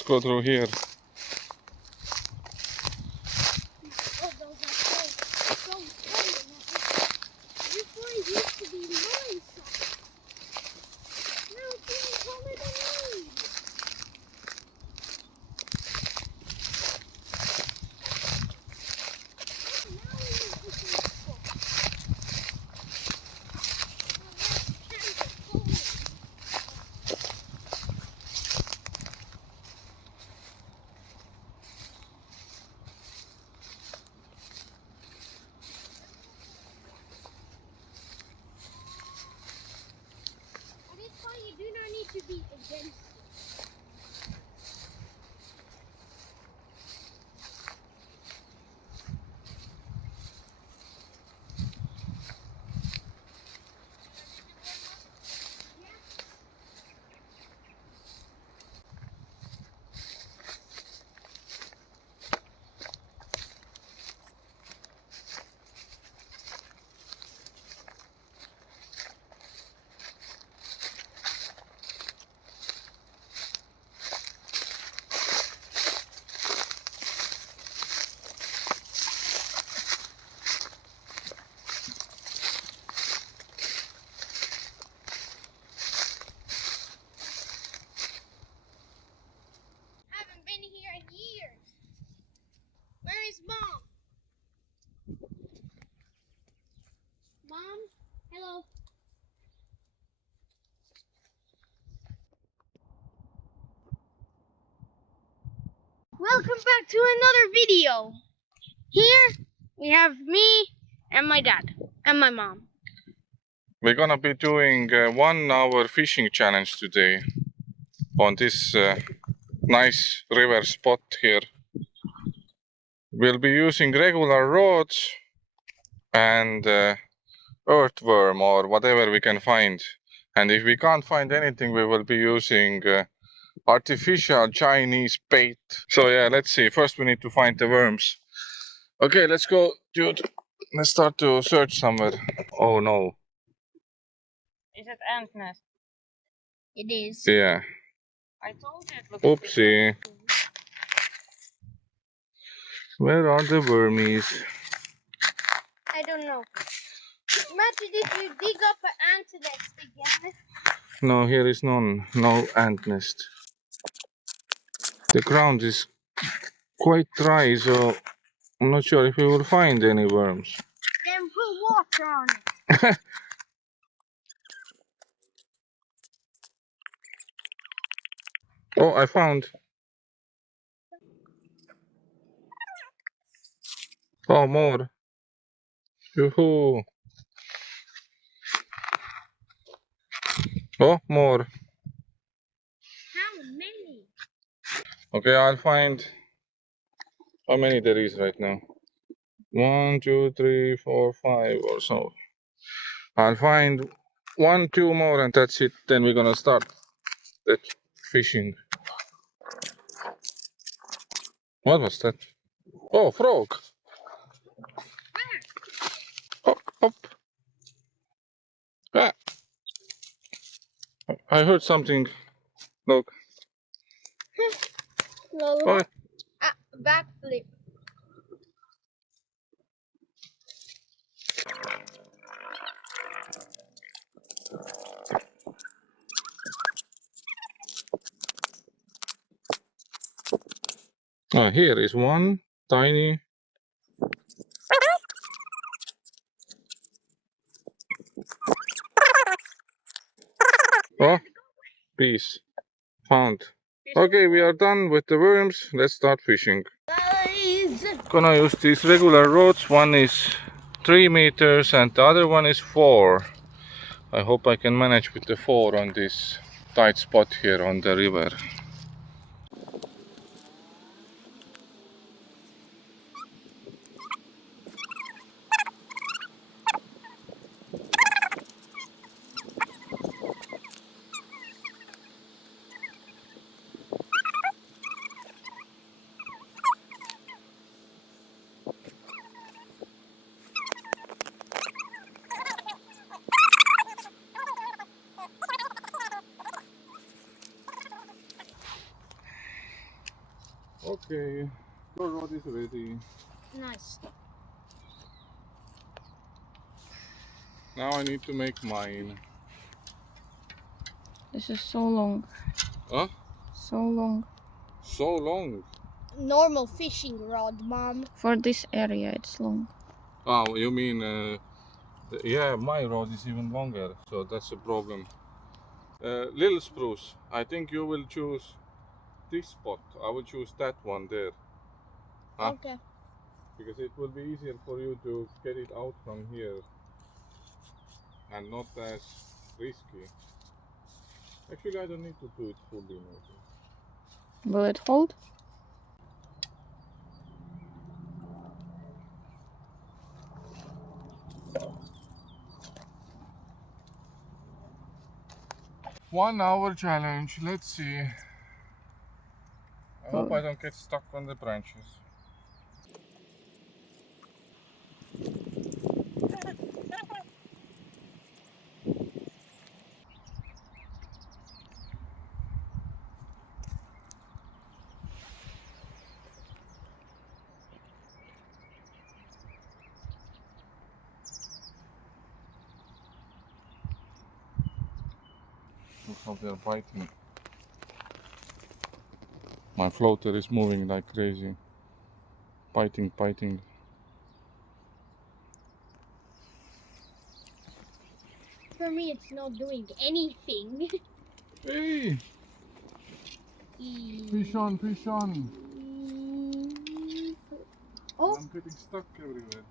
Let's go through here. Oh, those are so funny. Before it used to be nice. Now it's even colder than mine. Now we need to see the spot. But it's why you do not need to be against it. Haven't been here in years. Where is Mom? Mom? Hello. Welcome back to another video. Here we have me and my dad and my mom. We're gonna be doing a 1 hour fishing challenge today on this nice river spot here. We'll be using regular rods and earthworm or whatever we can find. And if we can't find anything, we will be using artificial Chinese bait. So yeah, let's see. First we need to find the worms. Okay, let's go, dude. Let's start to search somewhere. Oh no. Is it ant nest? It is. Yeah. I told you it looks Oopsie. Where are the wormies? I don't know. Imagine if you dig up an ant nest again. No, here is none. No ant nest. The ground is quite dry, so I'm not sure if we will find any worms. Then put water on it. Oh, I found. Oh, more. Yoo-hoo. Oh, more. How many? Okay, I'll find how many there is right now. 1, 2, 3, 4, 5 or so. I'll find 1, 2 more and that's it. Then we're gonna start the fishing. What was that? Oh, frog. Hop, hop. Ah. I heard something. Look. Lol. Oh, Backflip. here is one tiny. Oh, piece. Found. Okay, we are done with the worms. Let's start fishing. Guys. Gonna use these regular rods. One is 3 meters and the other one is 4. I hope I can manage with the 4 on this tight spot here on the river. Okay, your rod is ready. Nice. Now I need to make mine. This is so long. Huh? So long. So long. Normal fishing rod, Mom. For this area, it's long. Oh, you mean, yeah, my rod is even longer, so that's a problem. Little spruce, I think you will choose this spot. I will choose that one there. Huh? Okay. Because it will be easier for you to get it out from here and not as risky. Actually, I don't need to do it fully maybe. Will it hold? One hour challenge, let's see. I hope Oh. I don't get stuck on the branches. Look how they're biting. My floater is moving like crazy. Biting, biting. For me, it's not doing anything. Hey! Fish on, fish on! Oh, I'm getting stuck everywhere.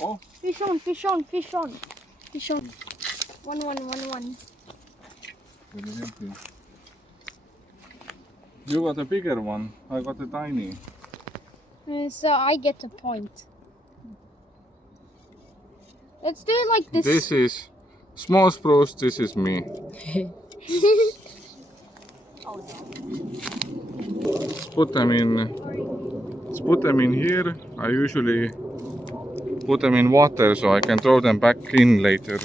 Oh! fish on, fish on, fish on. Fish on. One. Very healthy. You got a bigger one, I got a tiny. So I get a point. Let's do it like this. This is small spruce, this is me. Let's put them in here. I usually put them in water so I can throw them back in later.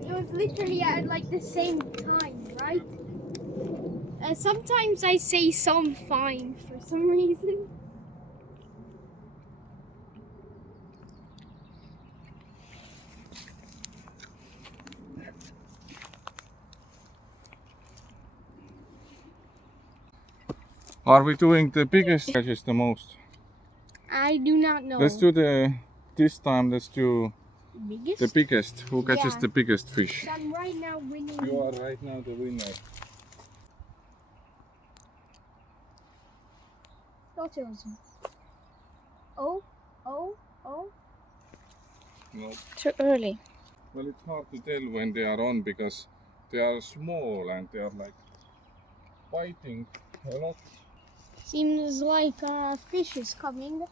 It was literally at like the same time, right? Sometimes I say some fine for some reason. Are we doing the biggest catches the most? I do not know. Let's do this time let's do Biggest? the biggest. Who catches Yeah. the biggest fish? So I'm right now winning. You are right now the winner. Thought it was. Oh. No. Too early. Well, it's hard to tell when they are on because they are small and they are like biting a lot. Seems like a fish is coming.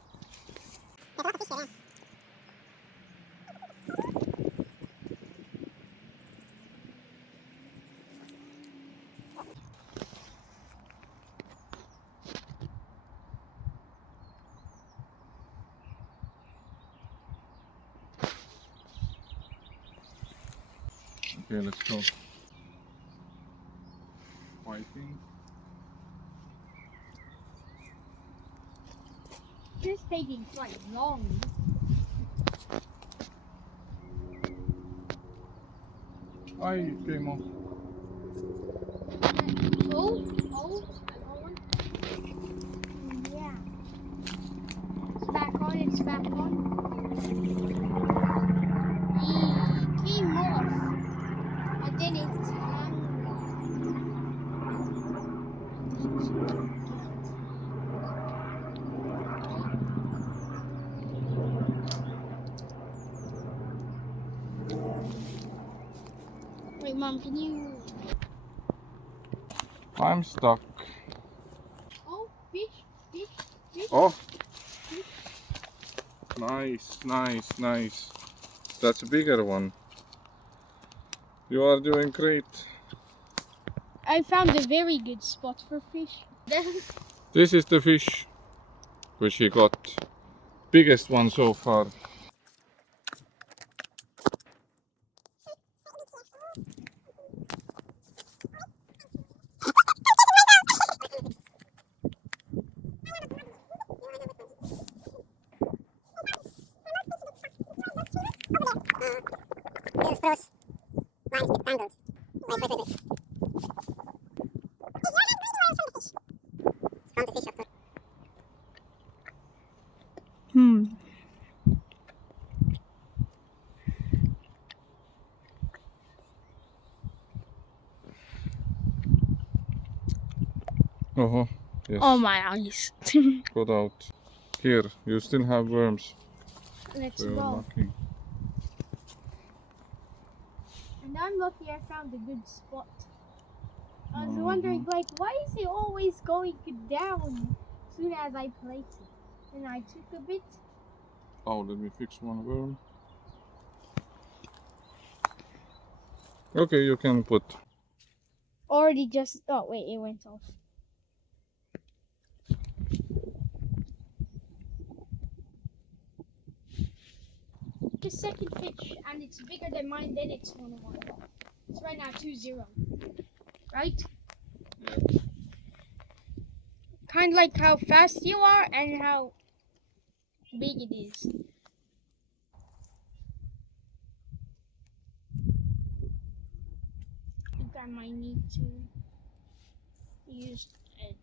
Okay, let's go. Biting. This is taking quite long. I came off. Oh, yeah. It's back on. He came off. And then it's Wait, Mom, can you... I'm stuck. Oh, fish. Oh! Nice. That's a bigger one. You are doing great. I found a very good spot for fish. This is the fish which he got. Biggest one so far. Little spruce lines with tangles. Wait. From the fish, of course. Uh-huh. Yes. Oh, my eyes. Got out. Here, you still have worms. Let's So you're go. lucky. And I'm lucky I found a good spot. I was wondering, like, why is it always going down as soon as I place it? And I took a bit. Oh, let me fix one worm. Okay, you can put. Already just. Oh, wait, it went off. The second fish, and it's bigger than mine, then it's 1-1. It's right now 2-0. Right? Yeah. Kind of like how fast you are and how big it is. I think I might need to use it.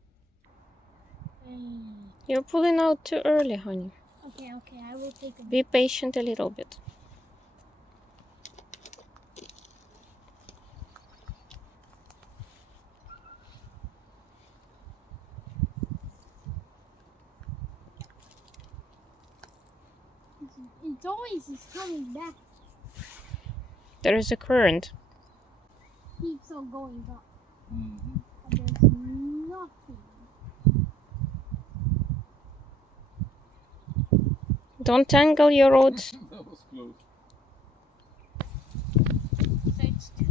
You're pulling out too early, honey. Okay, I will take a bit. Be patient a little bit. It always is coming back. There is a current. Keeps on going up. Mm-hmm. And there's nothing. Don't tangle your rods. That was close. So it's 2-0.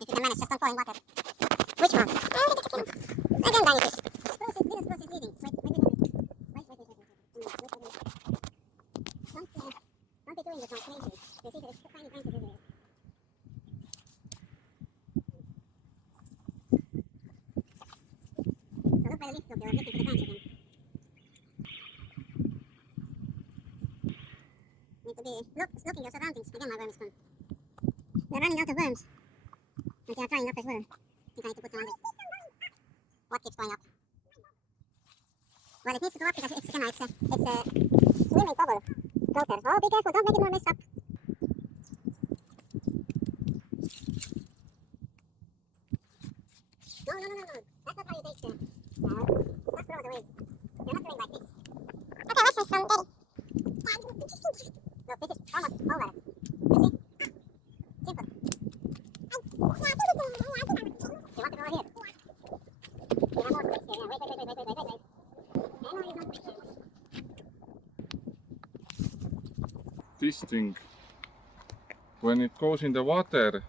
If you can manage, just don't fall in water. Which one? Again, tiny fish. Spruce is leading. Wait. Don't be doing this one crazy. You see, there's tiny branches everywhere. So look by the leaf, look, you're lifting to the branch again. Need to be, look in your surroundings. Again, my worm is gone. We're running out of worms. And they are drying up as well. I think I need to put them on this. What keeps going up? Well, it needs to go up because it's a swimming bubble floater. Oh, be careful, don't make it more messed up. No. That's not how you take the... Just throw it away. You're not doing like this. Okay, let's just from Daddy. Look, this is almost over. You see? Simple. You want to go over here? You have more space here. Yeah, wait. No, he's not. This thing, when it goes in the water,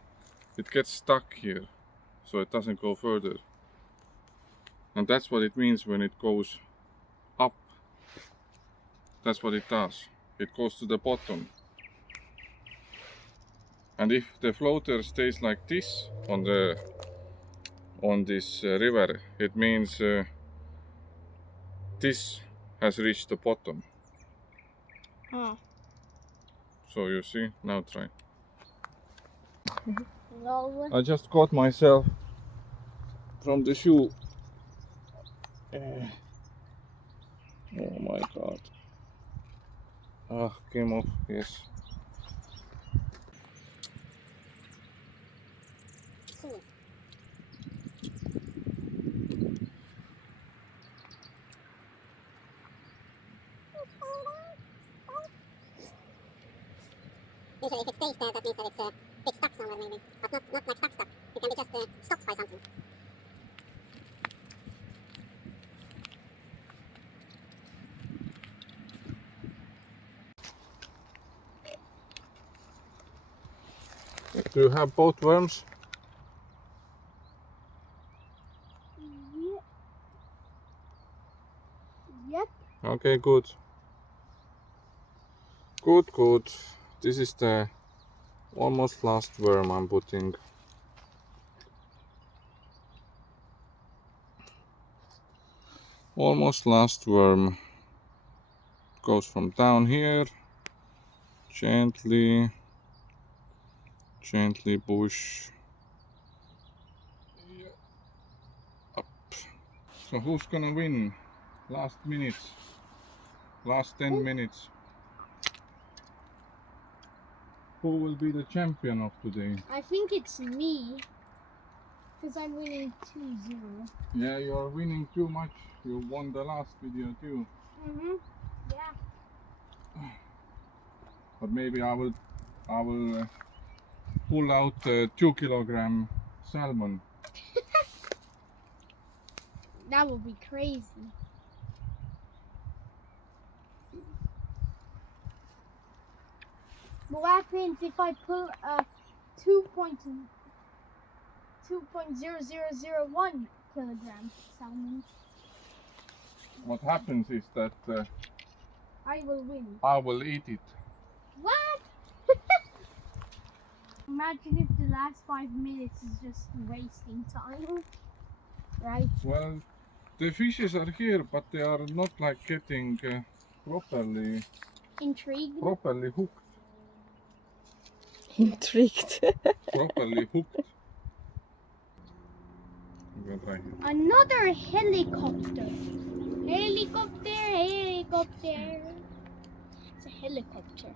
it gets stuck here, so it doesn't go further. And that's what it means when it goes up. That's what it does. It goes to the bottom. And if the floater stays like this on this river, it means this has reached the bottom. Oh. So you see, now try. Lol. I just caught myself from the shoe. Oh my god. Ah, came off, yes. Usually if it stays there, that means that it's stuck somewhere maybe. But not like stuck. It can be just stopped by something. Do you have both worms? Yep. Okay, good. Good. This is the Almost last worm I'm putting. Almost last worm. Goes from down here. Gently push. Yeah. Up. So who's gonna win? Last minutes. Last 10 minutes. Who will be the champion of today? I think it's me. Because I'm winning 2-0. Yeah, you're winning too much. You won the last video too. Yeah. But maybe I will pull out 2 kilogram salmon. That would be crazy. What happens if I put a 2.0001 kilogram salmon? What happens is that I will win. I will eat it. What? Imagine if the last 5 minutes is just wasting time. Right? Well, the fishes are here, but they are not like getting properly Intrigued? hooked. Intrigued. Properly hooked. I'm gonna try here. Another helicopter. Helicopter, helicopter. It's a helicopter.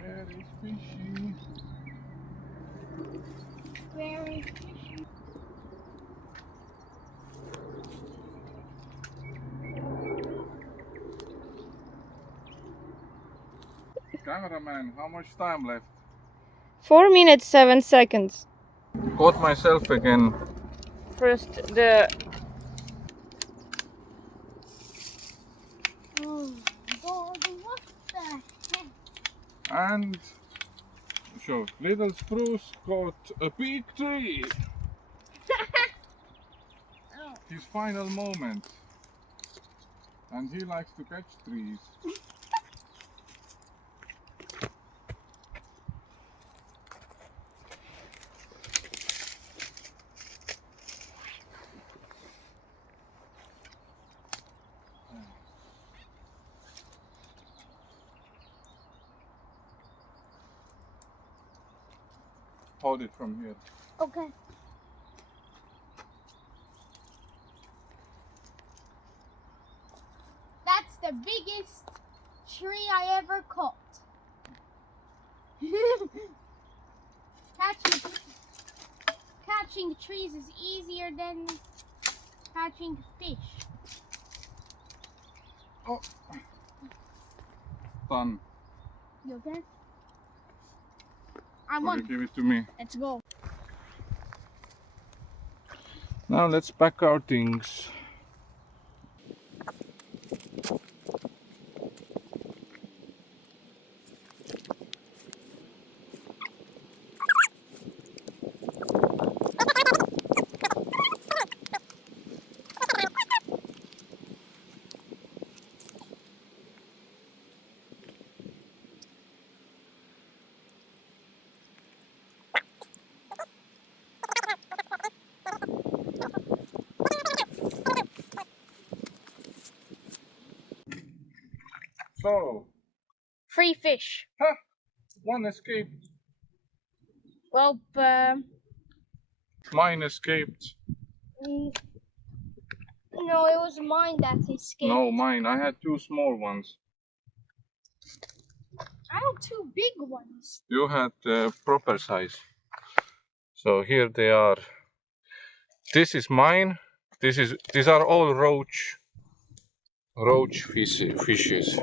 Very fishy. Very fishy. Cameraman, how much time left? 4 minutes 7 seconds. Caught myself again. First the Oh God, what the heck? And so little spruce caught a big tree. Oh. His final moment. And he likes to catch trees. Hold it from here. Okay. That's the biggest tree I ever caught. Catching trees is easier than catching fish. Oh, done. You okay? I Will you won. give it to me? Let's go. Now let's pack our things. So, Free fish. one escaped. Well, Mine escaped. no, it was mine that escaped. No, mine. I had 2 small ones. I have 2 big ones. You had proper size. So here they are. This is mine. These are all roach fishes.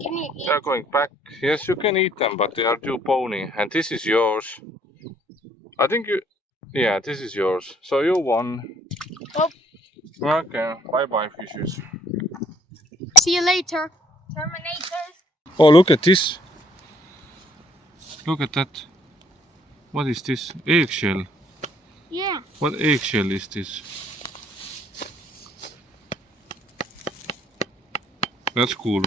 Can you They are going back. Yes, you can eat them, but they are too bony. And this is yours. I think you. Yeah, this is yours. So you won. Oh. Okay. Bye bye, fishes. See you later, Terminators. Oh, look at this. Look at that. What is this? Eggshell. Yeah. What eggshell is this? That's cool.